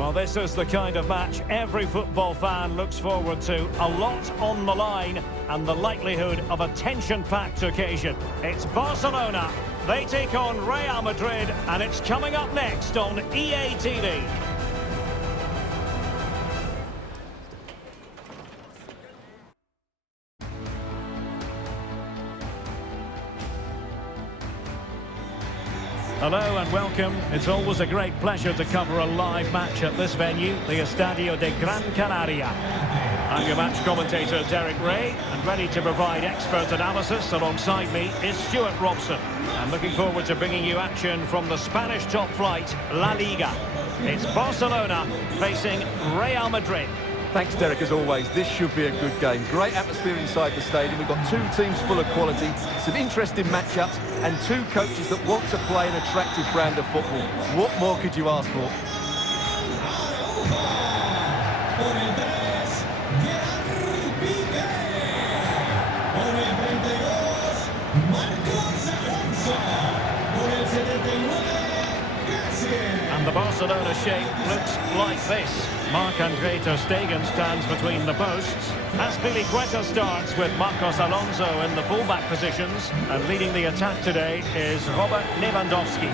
Well, this is the kind of match every football fan looks forward to. A lot on the line and the likelihood of a tension-packed occasion. It's Barcelona. They take on Real Madrid, and it's coming up next on EA TV. Hello and welcome. It's always a great pleasure to cover a live match at this venue, the Estadio de Gran Canaria. I'm your match commentator, Derek Ray, and ready to provide expert analysis alongside me is Stuart Robson. I'm looking forward to bringing you action from the Spanish top flight, La Liga. It's Barcelona facing Real Madrid. Thanks, Derek, as always. This should be a good game. Great atmosphere inside the stadium. We've got two teams full of quality, some interesting matchups, and two coaches that want to play an attractive brand of football. What more could you ask for? And the Barcelona shape looks like this. Marc-Andre ter Stegen stands between the posts. Azpilicueta starts with Marcos Alonso in the fullback positions. And leading the attack today is Robert Lewandowski.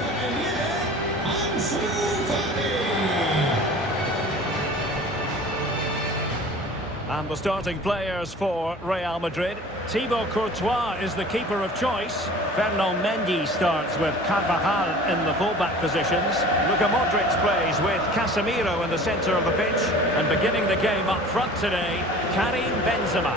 And the starting players for Real Madrid. Thibaut Courtois is the keeper of choice. Fernand Mendy starts with Carvajal in the fullback positions. Luka Modric plays with Casemiro in the centre of the pitch. And beginning the game up front today, Karim Benzema.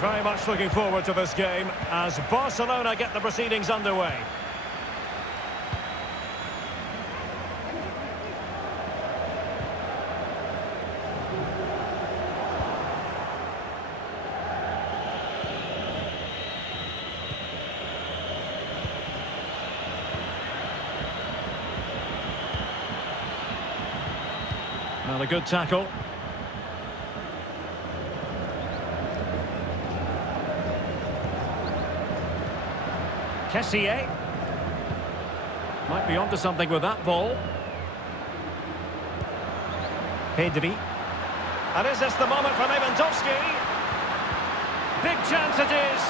Very much looking forward to this game as Barcelona get the proceedings underway. Well, a good tackle. Kessié might be onto something with that ball. Pedri. And is this the moment for Lewandowski? Big chance it is.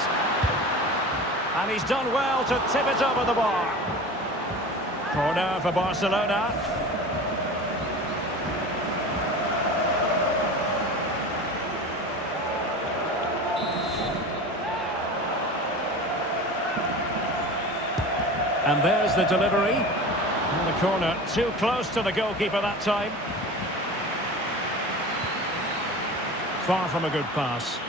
And he's done well to tip it over the bar. Corner for Barcelona. And there's the delivery. In the corner, too close to the goalkeeper that time. Far from a good pass.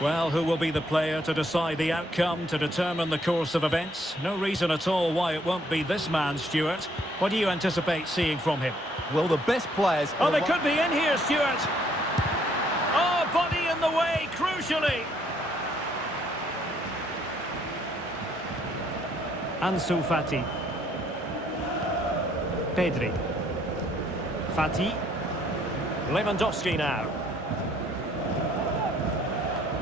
Well, who will be the player to decide the outcome, to determine the course of events? No reason at all why it won't be this man, Stuart. What do you anticipate seeing from him? Well, the best players... Oh, they could be in here, Stuart. Oh, body in the way, crucially. Ansu Fati. Pedri. Fati. Lewandowski now.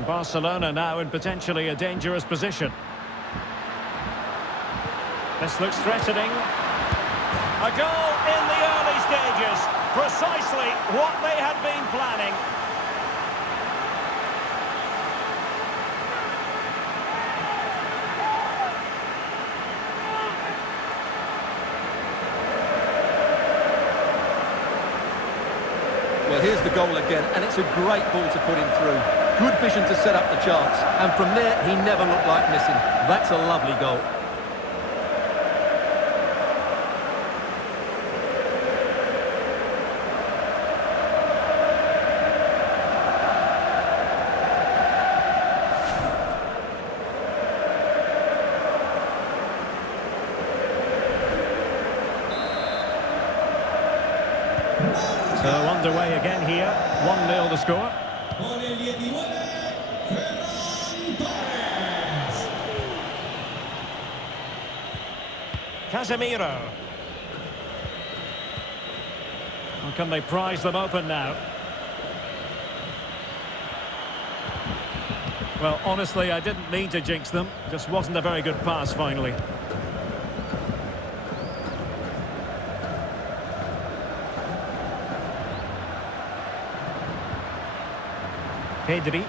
Barcelona now in potentially a dangerous position. This looks threatening. A goal in the early stages. Precisely what they had been planning. Well, here's the goal again, and it's a great ball to put him through. Good vision to set up the chance, and from there, he never looked like missing. That's a lovely goal. So underway again here. 1-0 the score. Casemiro. Well, can they prise them open now? Well, honestly, I didn't mean to jinx them. Just wasn't a very good pass, finally. Pedri.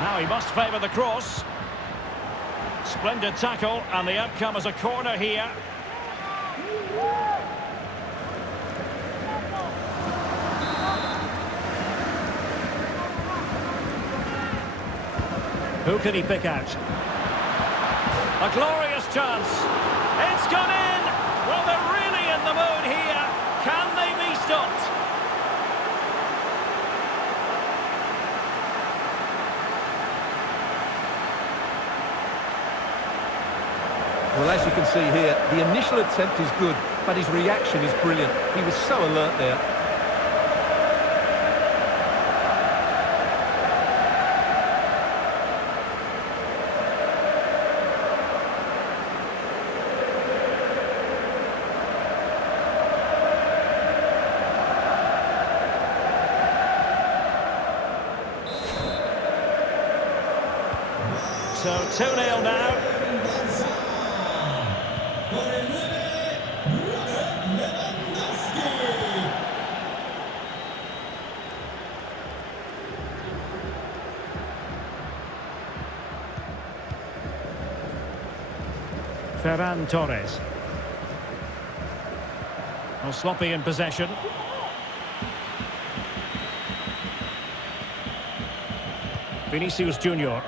Now he must favour the cross. Splendid tackle, and the outcome is a corner here. Who can he pick out? A glorious chance. It's gone in. Well, they're really in the mood here. Can they be stopped? Well, as you can see here, the initial attempt is good, but his reaction is brilliant. He was so alert there. So 2-0 now. Ferran Torres. Well, sloppy in possession. Vinicius Junior.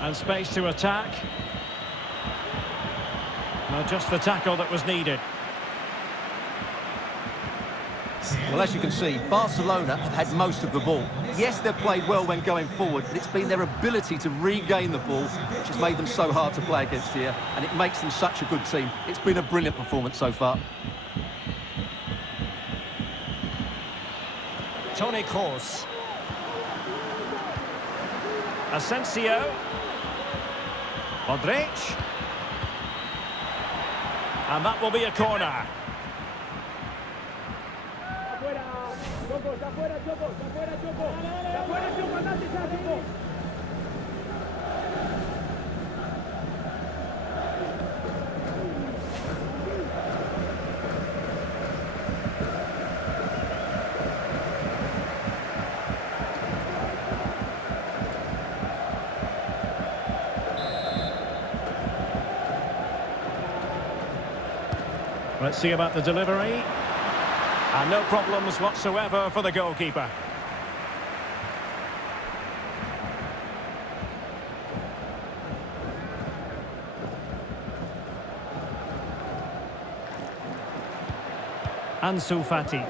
And space to attack. Well, just the tackle that was needed. Well, as you can see, Barcelona have had most of the ball. Yes, they've played well when going forward, but it's been their ability to regain the ball which has made them so hard to play against here, and it makes them such a good team. It's been a brilliant performance so far. Toni Kroos. Asensio. Modric. And that will be a corner. Let's see about the delivery. And no problems whatsoever for the goalkeeper. Ansu Fati.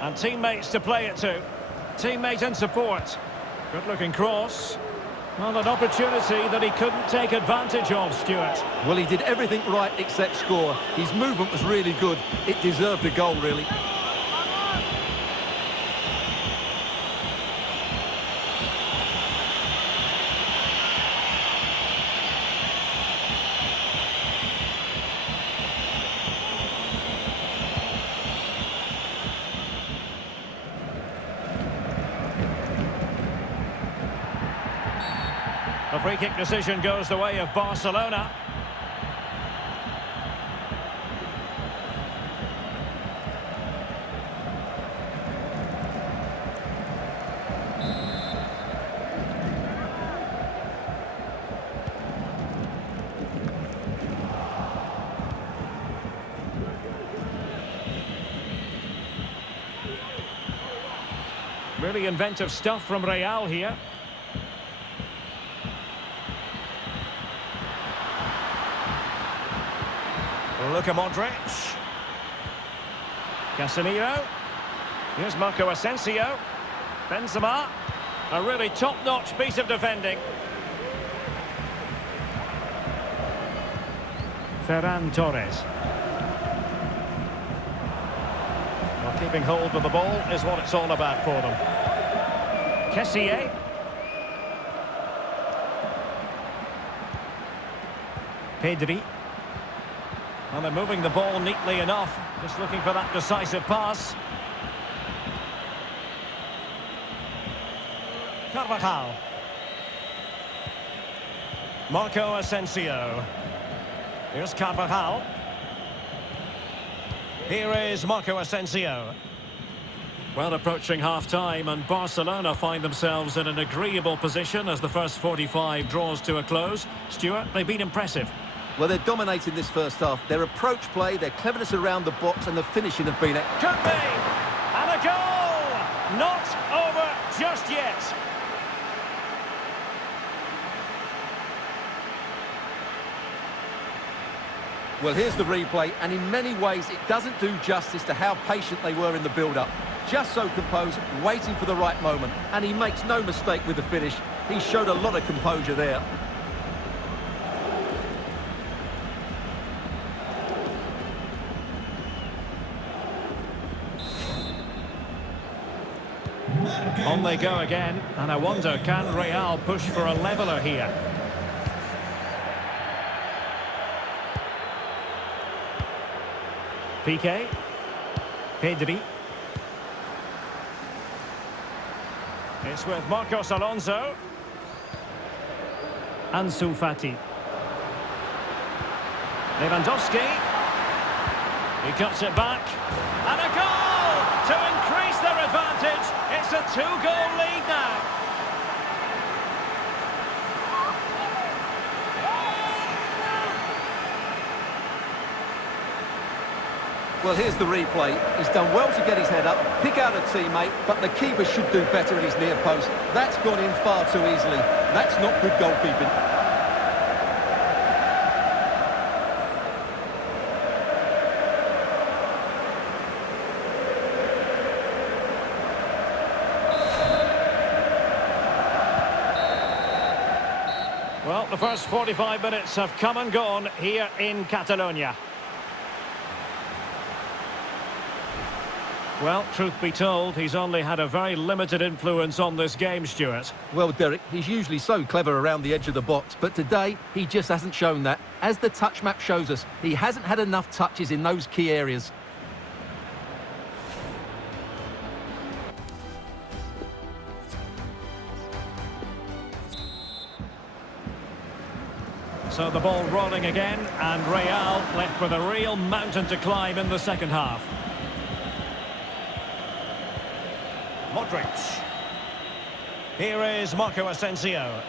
And teammates to play it to. Teammate and support. Good looking cross. Well, an opportunity that he couldn't take advantage of, Stuart. Well, he did everything right except score. His movement was really good. It deserved a goal, really. The free kick decision goes the way of Barcelona. Really inventive stuff from Real here. Luka Modric. Casemiro. Here's Marco Asensio. Benzema. A really top-notch piece of defending. Ferran Torres. Well, keeping hold of the ball is what it's all about for them. Kessié. Pedri. And they're moving the ball neatly enough. Just looking for that decisive pass. Carvajal. Marco Asensio. Here's Carvajal. Here is Marco Asensio. Well, approaching half-time, and Barcelona find themselves in an agreeable position as the first 45 draws to a close. Stuart, they've been impressive. Well, they're dominating this first half. Their approach play, their cleverness around the box and the finishing have been... Could be! And a goal! Not over just yet. Well, here's the replay, and in many ways it doesn't do justice to how patient they were in the build-up. Just so composed, waiting for the right moment. And he makes no mistake with the finish. He showed a lot of composure there. On they go again, and I wonder, can Real push for a leveller here? Piqué. Pedri. It's with Marcos Alonso. Ansu Fati. Lewandowski. He cuts it back. And a goal to increase their advantage. It's a two-goal lead now. Well, here's the replay. He's done well to get his head up, pick out a teammate, but the keeper should do better at his near post. That's gone in far too easily. That's not good goalkeeping. Well, the first 45 minutes have come and gone here in Catalonia. Well, truth be told, he's only had a very limited influence on this game, Stuart. Well, Derek, he's usually so clever around the edge of the box, but today he just hasn't shown that. As the touch map shows us, he hasn't had enough touches in those key areas. So the ball rolling again, and Real left with a real mountain to climb in the second half. Modric. Here is Marco Asensio.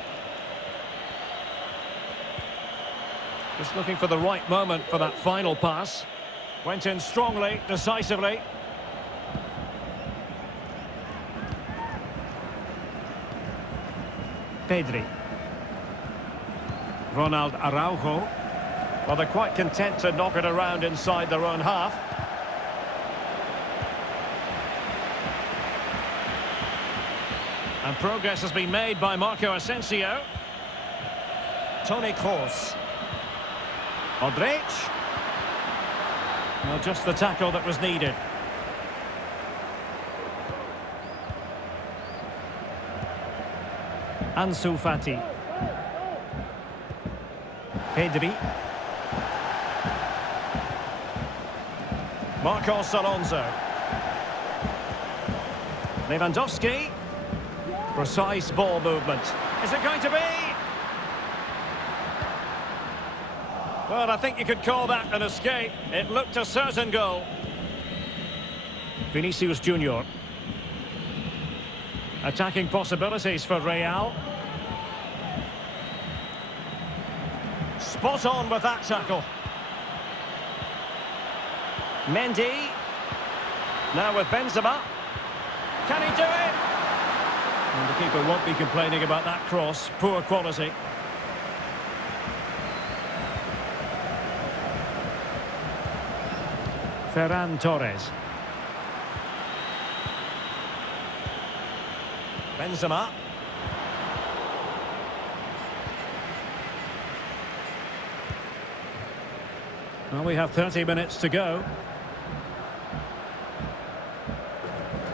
Just looking for the right moment for that final pass. Went in strongly, decisively. Pedri. Ronald Araujo. Well, they're quite content to knock it around inside their own half. And progress has been made by Marco Asensio. Toni Kroos. Modric. Well, just the tackle that was needed. Ansu Fati. Pedri. Marcos Alonso. Lewandowski. Precise ball movement. Is it going to be? Well, I think you could call that an escape. It looked a certain goal. Vinicius Junior. Attacking possibilities for Real. Spot on with that tackle. Mendy. Now with Benzema. Can he do it? And the keeper won't be complaining about that cross. Poor quality. Ferran Torres. Benzema. Well, we have 30 minutes to go.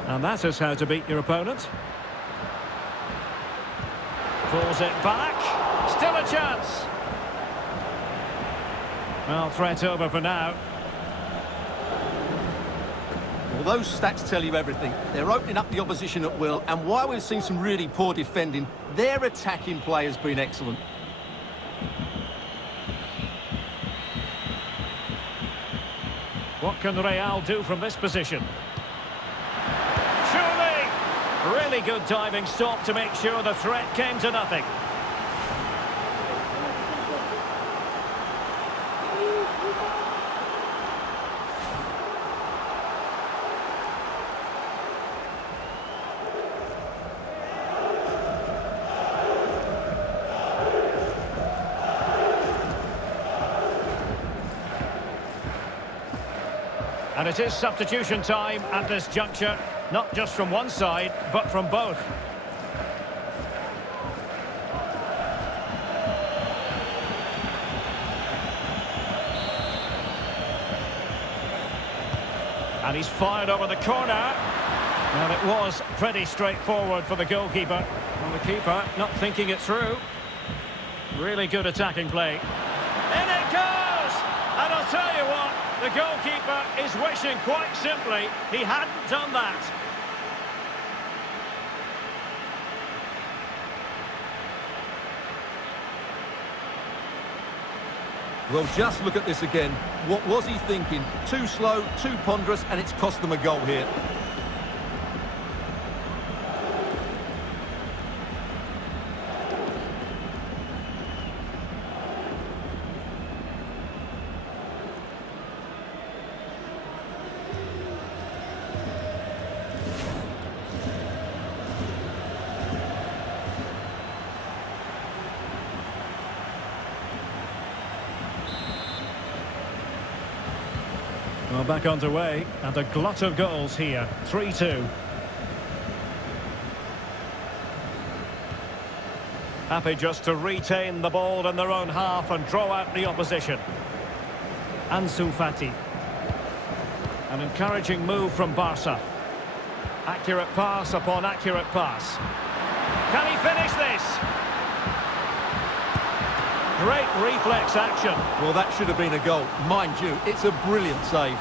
And that is how to beat your opponent. Pulls it back. Still a chance. Well, threat over for now. Well, those stats tell you everything. They're opening up the opposition at will, and while we've seen some really poor defending, their attacking play has been excellent. What can Real do from this position? Surely! Really good diving stop to make sure the threat came to nothing. And it is substitution time at this juncture, not just from one side, but from both. And he's fired over the corner. Well, it was pretty straightforward for the goalkeeper. Well, the keeper not thinking it through. Really good attacking play. In it goes! And I'll tell you what, the goalkeeper is wishing quite simply he hadn't done that. Well, just look at this again. What was he thinking? Too slow, too ponderous, and it's cost them a goal here. Well, back underway, and a glut of goals here. 3-2. Happy just to retain the ball in their own half and draw out the opposition. Ansu Fati. An encouraging move from Barca. Accurate pass upon accurate pass. Can he finish this? Great reflex action. Well, that should have been a goal. Mind you, it's a brilliant save.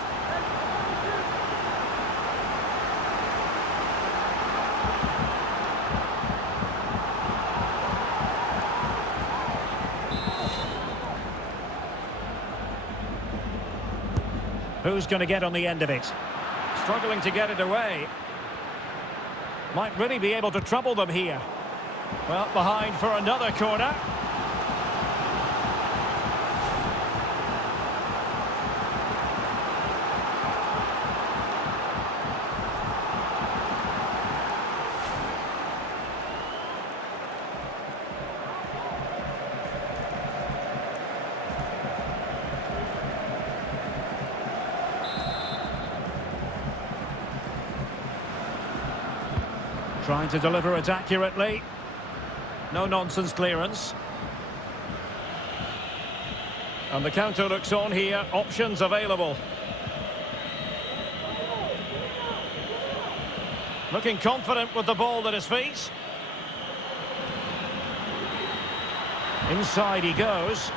Who's going to get on the end of it? Struggling to get it away. Might really be able to trouble them here. Well, behind for another corner. Trying to deliver it accurately. No nonsense clearance. And the counter looks on here. Options available. Looking confident with the ball at his feet. Inside he goes.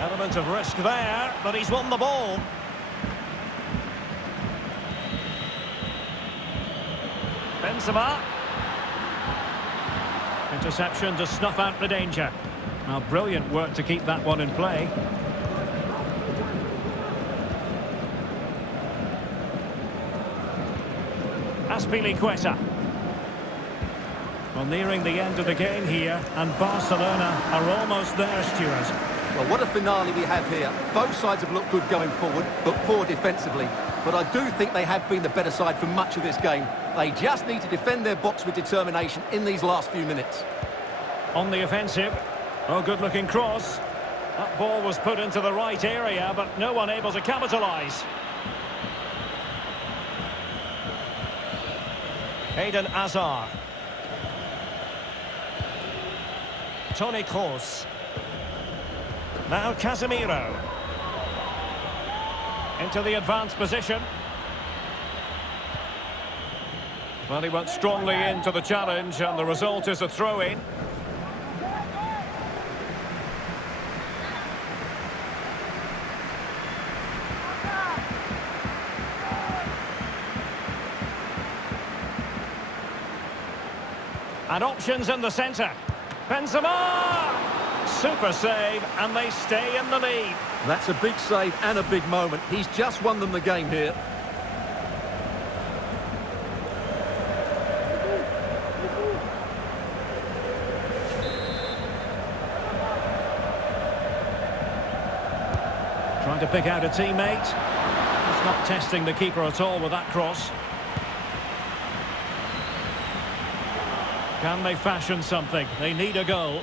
Element of risk there, but he's won the ball. Benzema. Interception to snuff out the danger. Now, brilliant work to keep that one in play. Azpilicueta. Well, nearing the end of the game here, and Barcelona are almost there, Stuart. Well, what a finale we have here. Both sides have looked good going forward, but poor defensively. But I do think they have been the better side for much of this game. They just need to defend their box with determination in these last few minutes. On the offensive. Oh, good-looking cross. That ball was put into the right area, but no one able to capitalise. Eden Hazard. Toni Kroos. Now Casemiro. Into the advanced position. Well, he went strongly into the challenge, and the result is a throw-in. And options in the centre. Benzema! Super save, and they stay in the lead. That's a big save and a big moment. He's just won them the game here. Trying to pick out a teammate. He's not testing the keeper at all with that cross. Can they fashion something? They need a goal.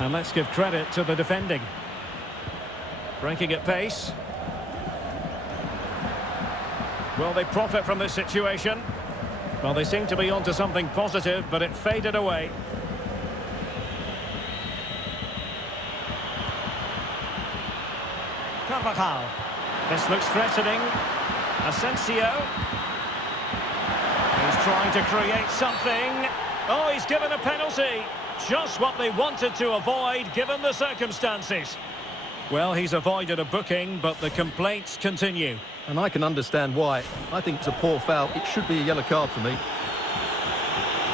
And let's give credit to the defending. Breaking at pace. Will they profit from this situation? Well, they seem to be onto something positive, but it faded away. Carvajal. This looks threatening. Asensio. He's trying to create something. Oh, he's given a penalty. Just what they wanted to avoid, given the circumstances. Well, he's avoided a booking, but the complaints continue. And I can understand why. I think it's a poor foul. It should be a yellow card for me.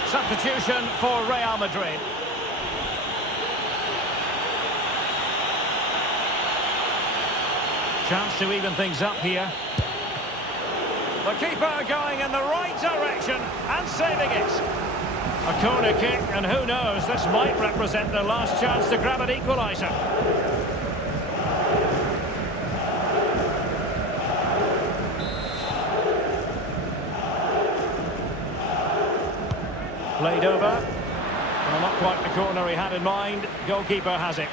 Substitution for Real Madrid. Chance to even things up here. The keeper going in the right direction and saving it. A corner kick, and who knows, this might represent their last chance to grab an equaliser. Played over. Well, not quite the corner he had in mind. Goalkeeper has it.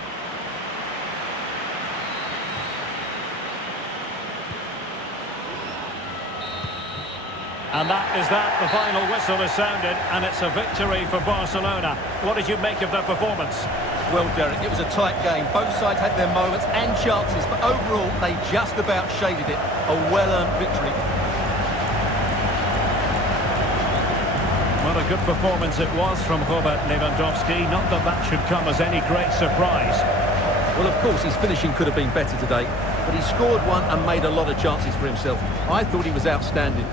And that is that. The final whistle is sounded, and it's a victory for Barcelona. What did you make of their performance? Well, Derek, it was a tight game. Both sides had their moments and chances, but overall, they just about shaded it. A well-earned victory. Well, a good performance it was from Robert Lewandowski. Not that that should come as any great surprise. Well, of course, his finishing could have been better today, but he scored one and made a lot of chances for himself. I thought he was outstanding.